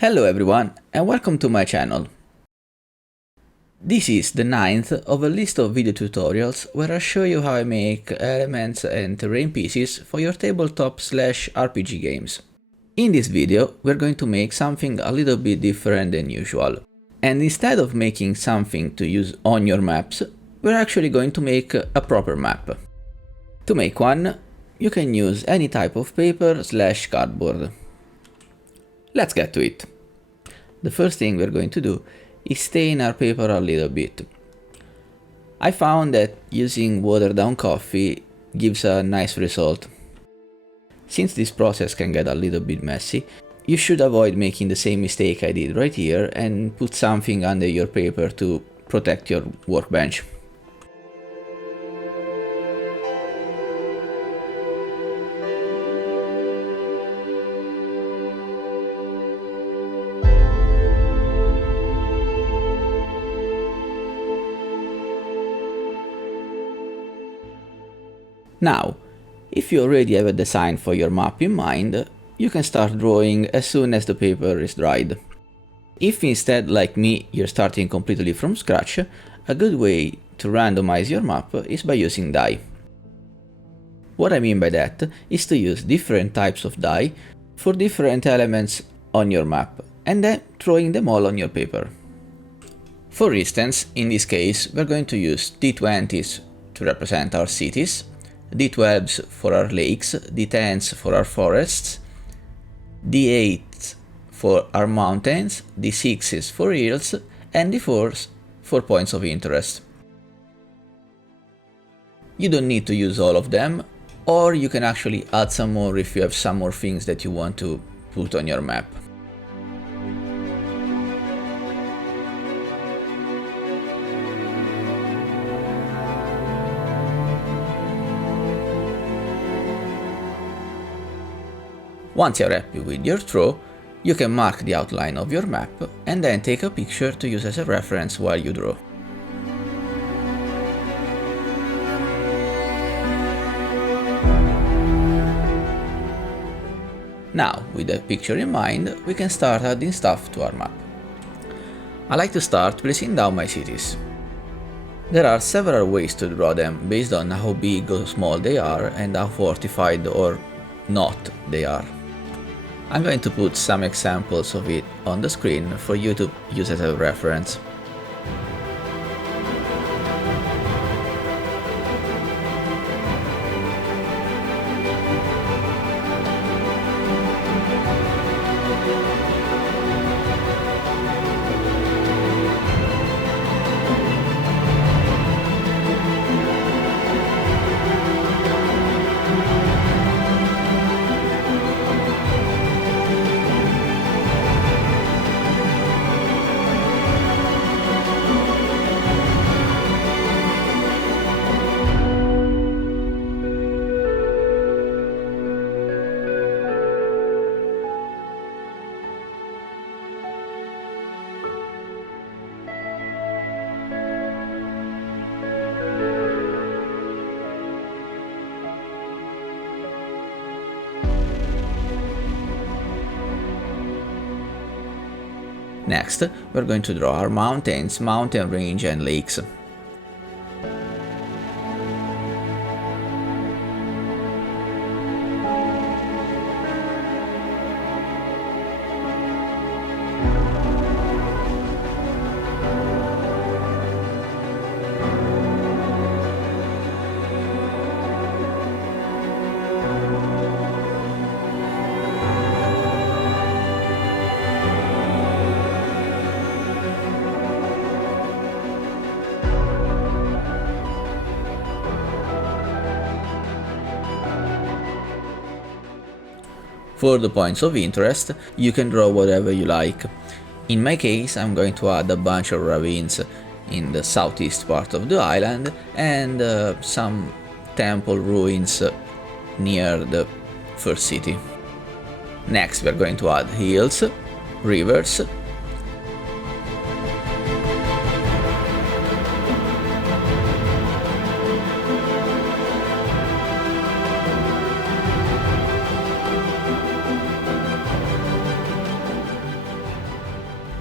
Hello everyone and welcome to my channel. This is the ninth of a list of video tutorials where I show you how I make elements and terrain pieces for your tabletop/RPG games. In this video we're going to make something a little bit different than usual. And instead of making something to use on your maps, we're actually going to make a proper map. To make one, you can use any type of paper/cardboard. Let's get to it. The first thing we're going to do is stain our paper a little bit. I found that using watered down coffee gives a nice result. Since this process can get a little bit messy, you should avoid making the same mistake I did right here and put something under your paper to protect your workbench. Now, if you already have a design for your map in mind, you can start drawing as soon as the paper is dried. If instead, like me, you're starting completely from scratch, a good way to randomize your map is by using dye. What I mean by that is to use different types of dye for different elements on your map, and then throwing them all on your paper. For instance, in this case, we're going to use D20s to represent our cities, D12s for our lakes, D10s for our forests, D8s for our mountains, D6s for hills, and D4s for points of interest. You don't need to use all of them, or you can actually add some more if you have some more things that you want to put on your map. Once you're happy with your throw, you can mark the outline of your map and then take a picture to use as a reference while you draw. Now, with the picture in mind, we can start adding stuff to our map. I like to start placing down my cities. There are several ways to draw them based on how big or small they are and how fortified or not they are. I'm going to put some examples of it on the screen for you to use as a reference. Next, we're going to draw our mountains, mountain range and lakes. For the points of interest, you can draw whatever you like. In my case, I'm going to add a bunch of ravines in the southeast part of the island and some temple ruins near the first city. Next, we're going to add hills, rivers,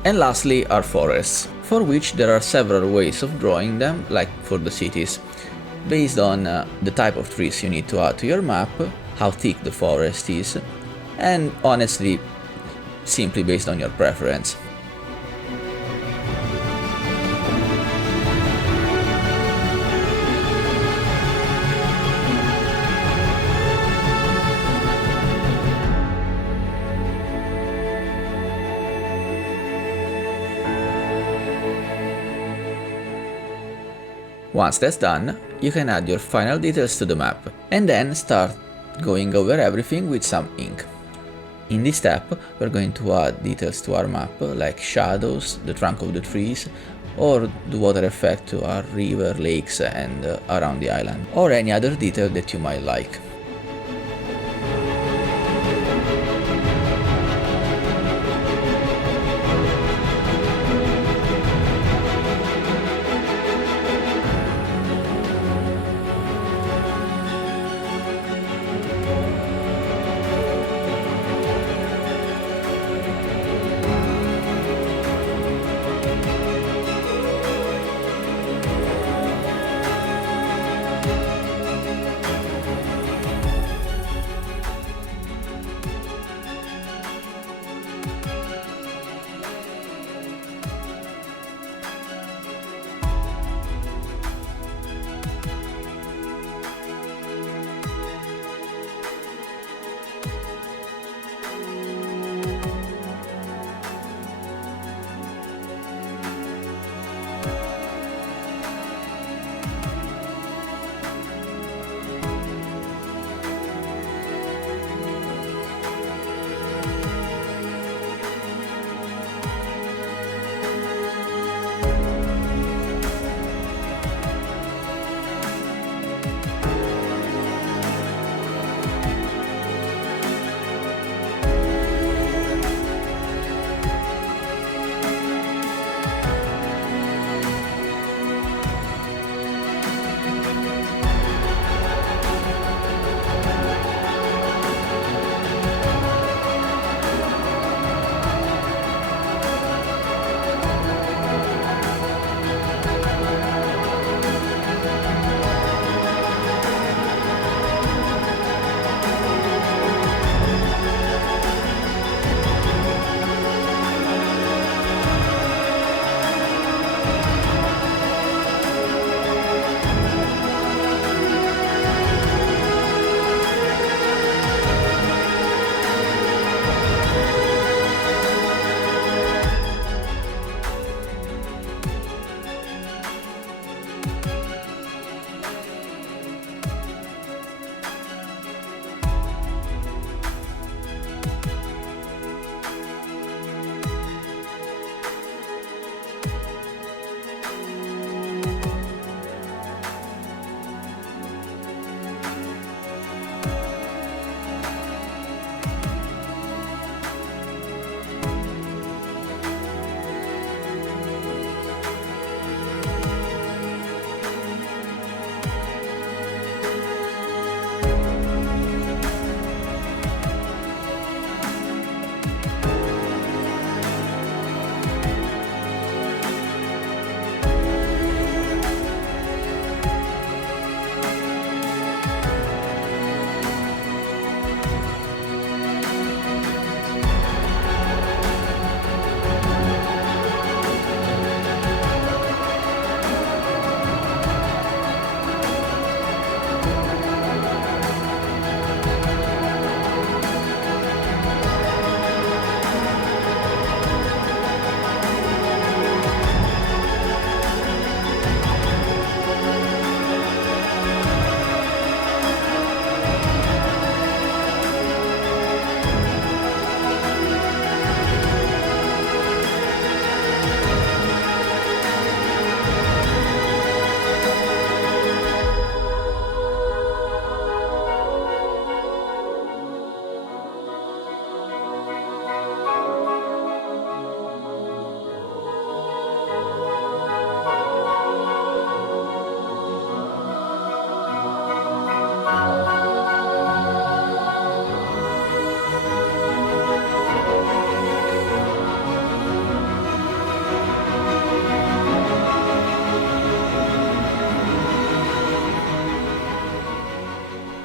And lastly are forests, for which there are several ways of drawing them, like for the cities, based on the type of trees you need to add to your map, how thick the forest is, and honestly, simply based on your preference. Once that's done, you can add your final details to the map, and then start going over everything with some ink. In this step, we're going to add details to our map, like shadows, the trunk of the trees, or the water effect to our river, lakes and around the island, or any other detail that you might like.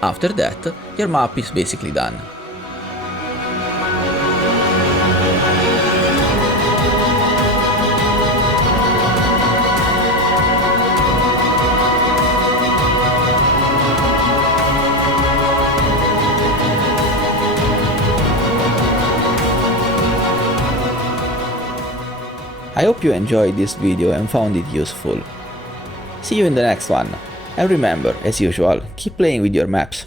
After that, your map is basically done. I hope you enjoyed this video and found it useful. See you in the next one, and remember, as usual, keep playing with your maps.